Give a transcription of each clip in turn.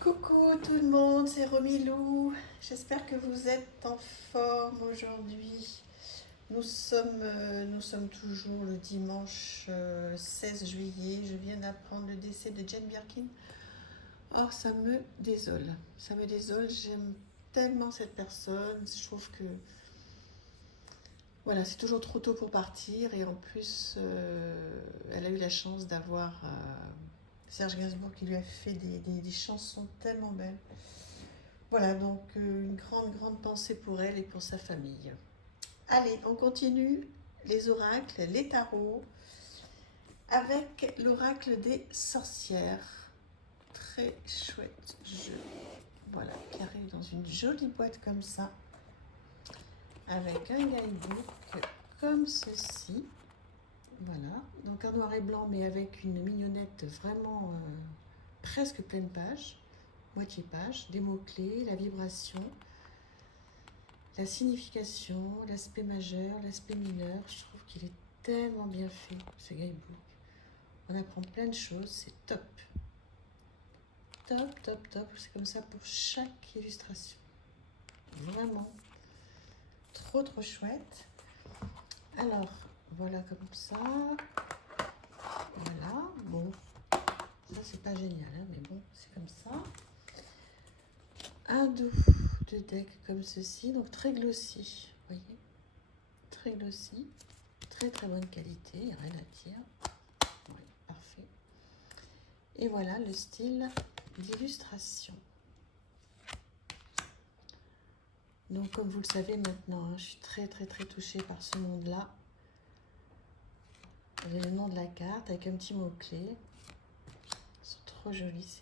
Coucou tout le monde, c'est Romilou. J'espère que vous êtes en forme aujourd'hui. Nous sommes toujours le dimanche 16 juillet. Je viens d'apprendre le décès de Jane Birkin. Oh, ça me désole. Ça me désole. J'aime tellement cette personne. Je trouve que voilà, c'est toujours trop tôt pour partir. Et en plus, elle a eu la chance d'avoir Serge Gainsbourg qui lui a fait des chansons tellement belles. Voilà, donc une grande, grande pensée pour elle et pour sa famille. Allez, on continue les oracles, les tarots, avec l'oracle des sorcières. Très chouette jeu. Voilà, qui arrive dans une jolie boîte comme ça, avec un guidebook comme ceci. Voilà, donc un noir et blanc, mais avec une mignonnette vraiment presque pleine page, moitié page, des mots-clés, la vibration, la signification, l'aspect majeur, l'aspect mineur. Je trouve qu'il est tellement bien fait, ce guidebook. On apprend plein de choses, c'est top. Top, top, top. C'est comme ça pour chaque illustration. Vraiment trop, trop chouette. Alors, voilà comme ça. Voilà, bon. Ça, c'est pas génial, hein, mais bon, c'est comme ça. Un dos de deck comme ceci, donc très glossy, vous voyez, très glossy, très très bonne qualité, rien à dire. Oui, parfait. Et voilà le style d'illustration. Donc comme vous le savez maintenant, hein, je suis très très très touchée par ce monde-là. Avec le nom de la carte, avec un petit mot-clé. Ils sont trop jolis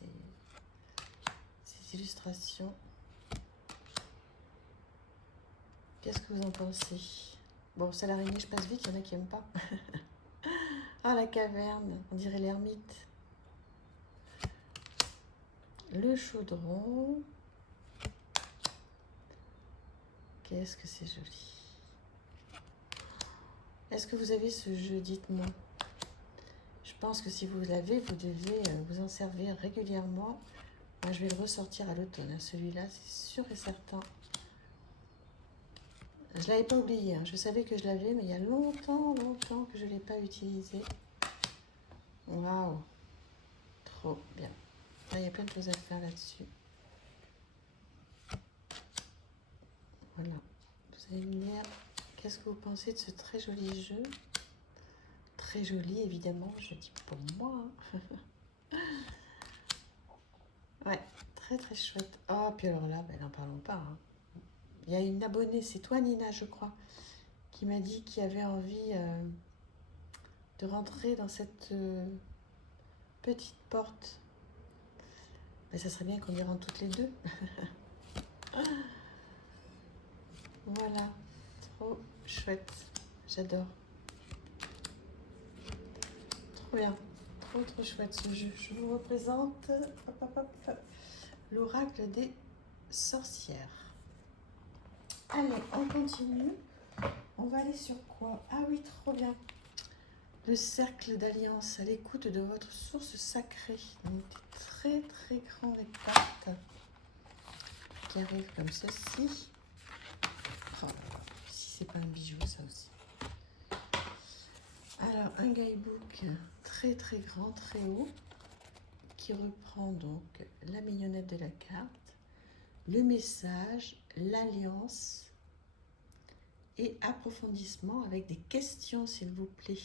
ces illustrations. Qu'est-ce que vous en pensez? Bon, ça l'araignée, je passe vite, il y en a qui n'aiment pas. Ah, la caverne, on dirait l'ermite. Le chaudron. Qu'est-ce que c'est joli. Est-ce que vous avez ce jeu? Dites-moi. Je pense que si vous l'avez, vous devez vous en servir régulièrement. Moi, je vais le ressortir à l'automne. Hein. Celui-là, c'est sûr et certain. Je ne l'avais pas oublié. Hein. Je savais que je l'avais, mais il y a longtemps, longtemps que je ne l'ai pas utilisé. Waouh. Trop bien. Là, il y a plein de choses à faire là-dessus. Voilà. Vous allez me dire, qu'est-ce que vous pensez de ce très joli jeu? Très joli, évidemment, je dis pour moi. Hein. Ouais, très très chouette. Oh, puis alors là, ben, n'en parlons pas. Hein. Il y a une abonnée, c'est toi Nina, je crois, qui m'a dit qu'il avait envie de rentrer dans cette petite porte. Ben, ça serait bien qu'on y rentre toutes les deux. Voilà, trop chouette, j'adore. Trop bien, trop trop chouette ce jeu. Je vous représente l'oracle des sorcières. Allez, on continue. On va aller sur quoi? Ah oui, trop bien. Le cercle d'alliance à l'écoute de votre source sacrée. Donc, très très grandes cartes qui arrivent comme ceci. Oh là là, si c'est pas un bijou, ça aussi. Alors, un guidebook très très grand, très haut, qui reprend donc la mignonnette de la carte, le message, l'alliance et approfondissement avec des questions, s'il vous plaît.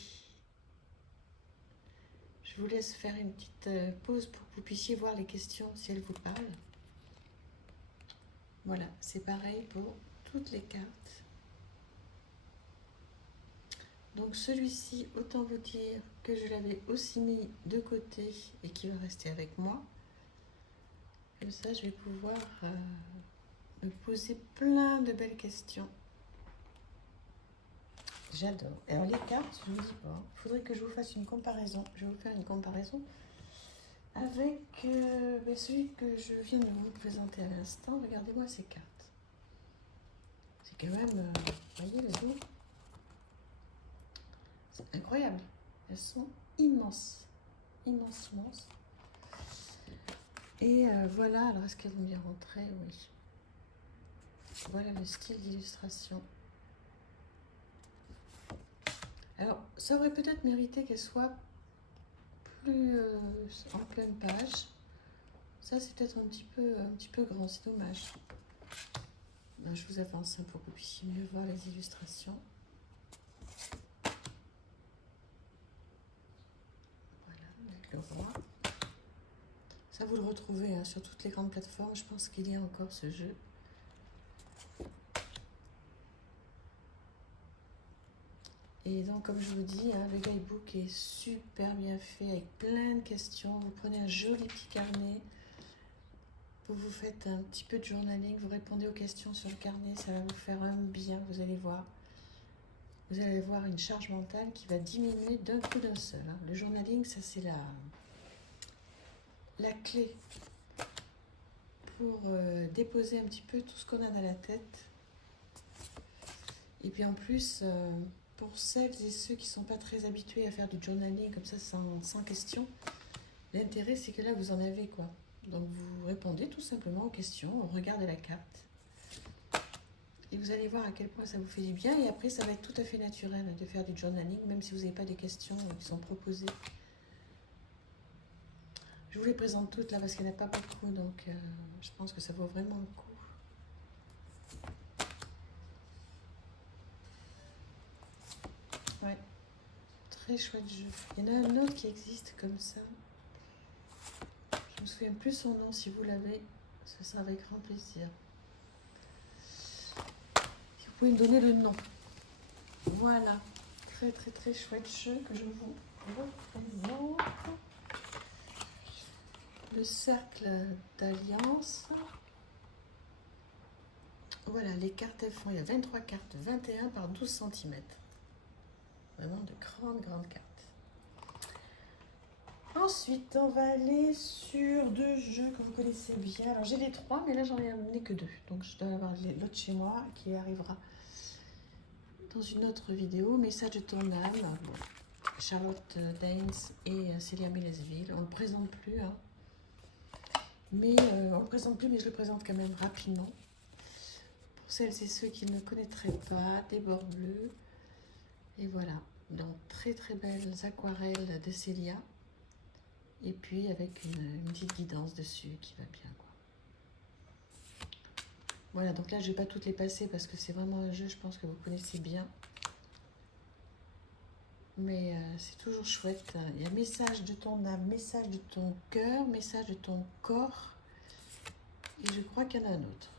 Je vous laisse faire une petite pause pour que vous puissiez voir les questions si elles vous parlent. Voilà, c'est pareil pour toutes les cartes. Donc celui-ci, autant vous dire que je l'avais aussi mis de côté et qui va rester avec moi. Comme ça, je vais pouvoir me poser plein de belles questions. J'adore. Alors les cartes, je ne vous dis pas, il faudrait que je vous fasse une comparaison. Je vais vous faire une comparaison avec celui que je viens de vous présenter à l'instant. Regardez-moi ces cartes. C'est quand même, vous voyez les dos, c'est incroyable. Elles sont immenses, immenses, immenses. Et voilà, alors est-ce qu'elles vont bien rentrer? Oui. Voilà le style d'illustration. Alors, ça aurait peut-être mérité qu'elle soit plus en pleine page. Ça, c'est peut-être un petit peu grand, c'est dommage. Ben, je vous avance pour que vous puissiez mieux voir les illustrations. Voilà, avec le roi. Ça, vous le retrouvez hein, sur toutes les grandes plateformes. Je pense qu'il y a encore ce jeu. Et donc, comme je vous dis, hein, le guidebook est super bien fait avec plein de questions. Vous prenez un joli petit carnet. Vous faites un petit peu de journaling. Vous répondez aux questions sur le carnet. Ça va vous faire un bien, vous allez voir. Vous allez avoir une charge mentale qui va diminuer d'un coup d'un seul. Hein. Le journaling, ça c'est la clé pour déposer un petit peu tout ce qu'on a dans la tête. Et puis en plus, pour celles et ceux qui ne sont pas très habitués à faire du journaling comme ça sans question, l'intérêt c'est que là vous en avez quoi. Donc vous répondez tout simplement aux questions, on regarde la carte. Et vous allez voir à quel point ça vous fait du bien. Et après, ça va être tout à fait naturel de faire du journaling, même si vous n'avez pas des questions qui sont proposées. Je vous les présente toutes là parce qu'il n'y en a pas beaucoup. Donc, je pense que ça vaut vraiment le coup. Ouais, très chouette jeu. Il y en a un autre qui existe comme ça. Je me souviens plus son nom. Si vous l'avez, ce sera avec grand plaisir. Si vous pouvez me donner le nom. Voilà. Très très très chouette jeu que je vous représente. Le cercle d'alliance. Voilà, les cartes elles font, il y a 23 cartes, 21 par 12 cm. Vraiment de grandes cartes. Ensuite, on va aller sur deux jeux que vous connaissez bien. Alors j'ai les trois, mais là j'en ai amené que deux. Donc je dois avoir l'autre chez moi qui arrivera dans une autre vidéo. Message de ton âme. Charlotte Daines et Célia Mélesville. On ne le présente plus, hein. Mais on le présente plus, mais je le présente quand même rapidement. Pour celles et ceux qui ne connaîtraient pas, des bords bleus. Et voilà, donc très très belles aquarelles de Célia. Et puis avec une petite guidance dessus qui va bien, quoi. Voilà, donc là je ne vais pas toutes les passer parce que c'est vraiment un jeu, je pense que vous connaissez bien. Mais c'est toujours chouette. Il y a message de ton âme, message de ton cœur, message de ton corps. Et je crois qu'il y en a un autre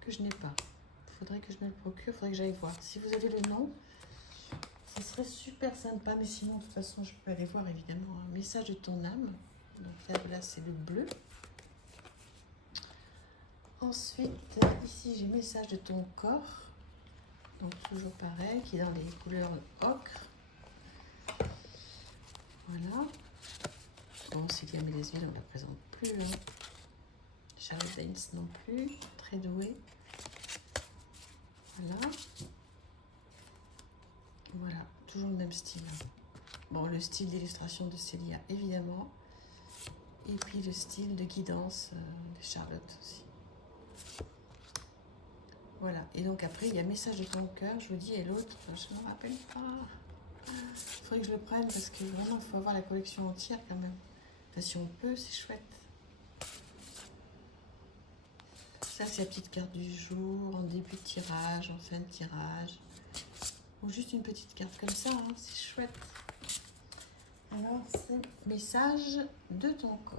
que je n'ai pas. Il faudrait que je me le procure, il faudrait que j'aille voir. Si vous avez le nom, ce serait super sympa. Mais sinon, de toute façon, je peux aller voir évidemment un message de ton âme. Donc là c'est le bleu. Ensuite, ici, j'ai message de ton corps. Donc toujours pareil, qui est dans les couleurs ocre. Voilà. Bon, Célia Mélesville, on ne la présente plus. Hein. Charlotte Daines non plus. Très douée. Voilà. Voilà, toujours le même style. Bon, le style d'illustration de Célia, évidemment. Et puis le style de guidance de Charlotte aussi. Voilà, et donc après, il y a message de ton cœur, je vous dis, et l'autre, je ne me rappelle pas. Il faudrait que je le prenne parce que vraiment, il faut avoir la collection entière quand même. Enfin, si on peut, c'est chouette. Ça, c'est la petite carte du jour, en début de tirage, en fin de tirage. Ou juste une petite carte comme ça, hein, c'est chouette. Alors, c'est message de ton corps.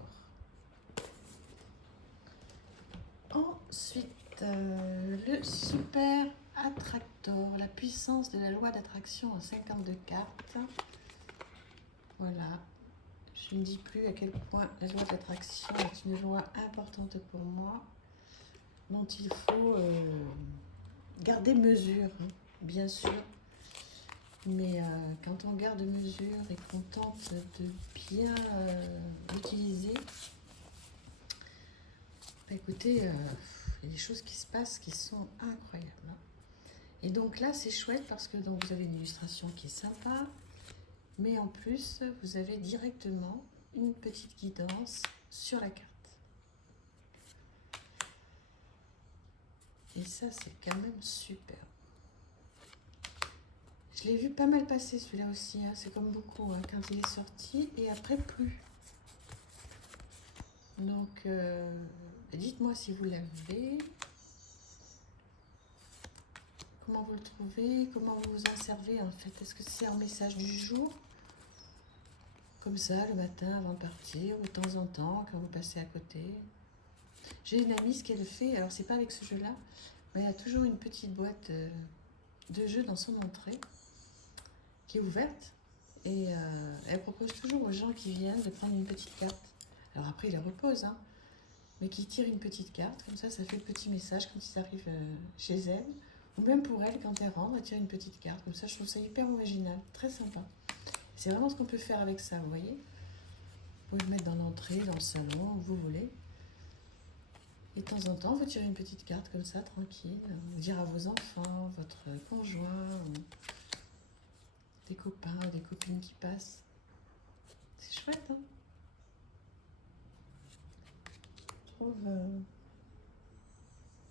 Ensuite, le super attractor, la puissance de la loi d'attraction en 52 cartes. Voilà. Je ne dis plus à quel point la loi de l'attraction est une loi importante pour moi, dont il faut garder mesure, hein, bien sûr. Mais quand on garde mesure et qu'on tente de bien l'utiliser, bah, écoutez, il y a des choses qui se passent qui sont incroyables. Hein. Et donc là, c'est chouette parce que donc, vous avez une illustration qui est sympa, mais en plus, vous avez directement une petite guidance sur la carte. Et ça, c'est quand même super. Je l'ai vu pas mal passer celui-là aussi, hein. C'est comme beaucoup hein, quand il est sorti et après plus. Donc, dites-moi si vous l'avez, comment vous le trouvez, comment vous vous en servez en fait. Est-ce que c'est un message du jour, comme ça, le matin avant de partir, ou de temps en temps quand vous passez à côté? J'ai une amie, ce qu'elle fait, alors c'est pas avec ce jeu-là, mais elle a toujours une petite boîte de jeux dans son entrée, qui est ouverte, et elle propose toujours aux gens qui viennent de prendre une petite carte. Alors après, il les repose, hein, mais qui tire une petite carte, comme ça fait le petit message quand ils arrivent chez elle, ou même pour elle, quand elle rentre, elle tire une petite carte, comme ça je trouve ça hyper original, très sympa. C'est vraiment ce qu'on peut faire avec ça, vous voyez. Vous pouvez le mettre dans l'entrée, dans le salon, où vous voulez. Et de temps en temps, vous tirez une petite carte comme ça, tranquille, vous dire à vos enfants, votre conjoint, ou des copains, des copines qui passent. C'est chouette, hein. Je trouve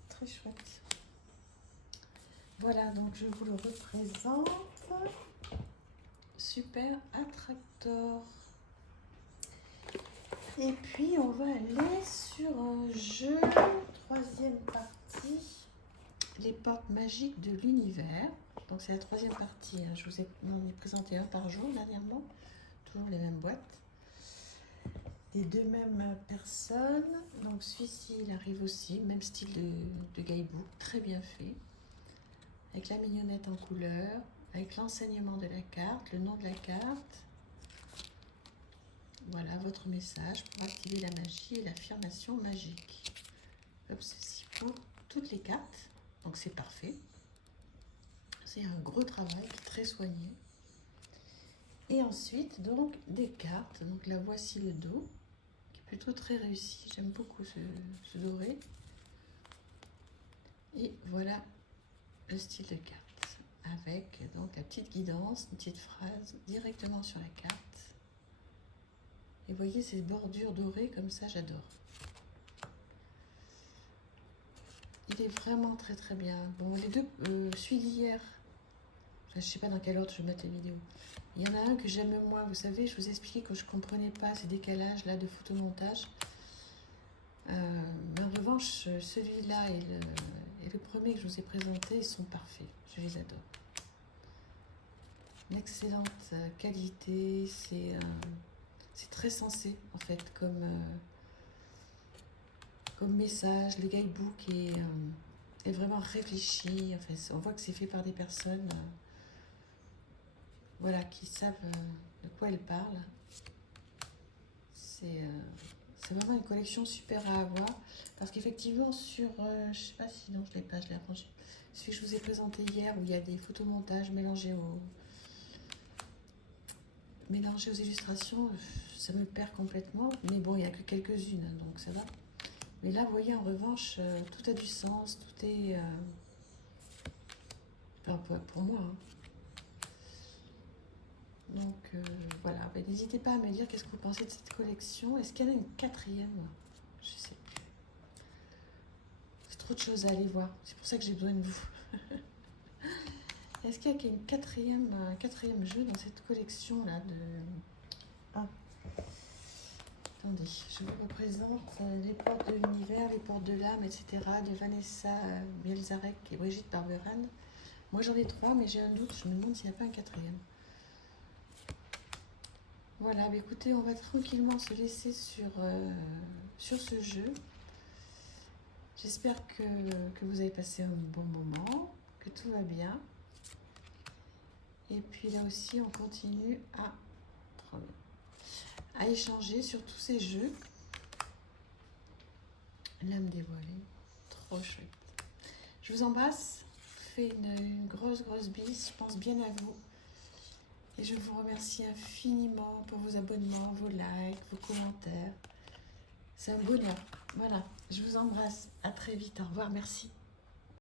très chouette. Voilà, donc je vous le représente. Super Attractor. Et puis on va aller sur un jeu, troisième partie, les portes magiques de l'univers. Donc c'est la troisième partie, hein. Je vous ai présenté un par jour dernièrement, toujours les mêmes boîtes. Les deux mêmes personnes. Donc celui-ci, il arrive aussi, même style de guidebook, très bien fait. Avec la mignonnette en couleur, avec l'enseignement de la carte, le nom de la carte. Voilà votre message pour activer la magie et l'affirmation magique. Hop, ceci pour toutes les cartes. Donc c'est parfait. C'est un gros travail très soigné. Et ensuite, donc, des cartes. Donc là, voici le dos, qui est plutôt très réussi. J'aime beaucoup ce doré. Et voilà le style de carte. Avec donc la petite guidance, une petite phrase directement sur la carte. Et voyez ces bordures dorées comme ça, j'adore. Il est vraiment très très bien. Bon, les deux, celui d'hier, enfin, je sais pas dans quel ordre je vais mettre les vidéos. Il y en a un que j'aime moins, vous savez, je vous expliquais que je comprenais pas ces décalages là de photomontage. Mais en revanche, celui-là et le premier que je vous ai présenté, ils sont parfaits. Je les adore. Une excellente qualité, c'est très sensé en fait comme message. Le guidebook est vraiment réfléchi. Enfin, on voit que c'est fait par des personnes voilà, qui savent de quoi elles parlent. C'est vraiment une collection super à avoir. Parce qu'effectivement, sur. Je sais pas si non, je l'ai pas, je l'ai arrangé. Celui que je vous ai présenté hier, où il y a des photomontages mélangés aux illustrations, ça me perd complètement. Mais bon, il n'y a que quelques-unes, donc ça va. Mais là, vous voyez, en revanche, tout a du sens, tout est... enfin, pour moi. Hein. Donc, voilà. Ben, n'hésitez pas à me dire qu'est-ce que vous pensez de cette collection. Est-ce qu'il y en a une quatrième? Je sais plus. C'est trop de choses à aller voir. C'est pour ça que j'ai besoin de vous. Est-ce qu'il y a un quatrième jeu dans cette collection-là de... Ah. Attendez, je vous représente les portes de l'univers, les portes de l'âme, etc. de Vanessa Mielzarek et Brigitte Barberan. Moi j'en ai 3, mais j'ai un doute, je me demande s'il n'y a pas un quatrième. Voilà, bah écoutez, on va tranquillement se laisser sur ce jeu. J'espère que vous avez passé un bon moment, que tout va bien. Et puis là aussi, on continue à échanger sur tous ces jeux. L'âme dévoilée, trop chouette. Je vous embrasse, je vous fais une grosse bise, je pense bien à vous. Et je vous remercie infiniment pour vos abonnements, vos likes, vos commentaires. C'est un bonheur. Voilà, je vous embrasse, à très vite, au revoir, merci.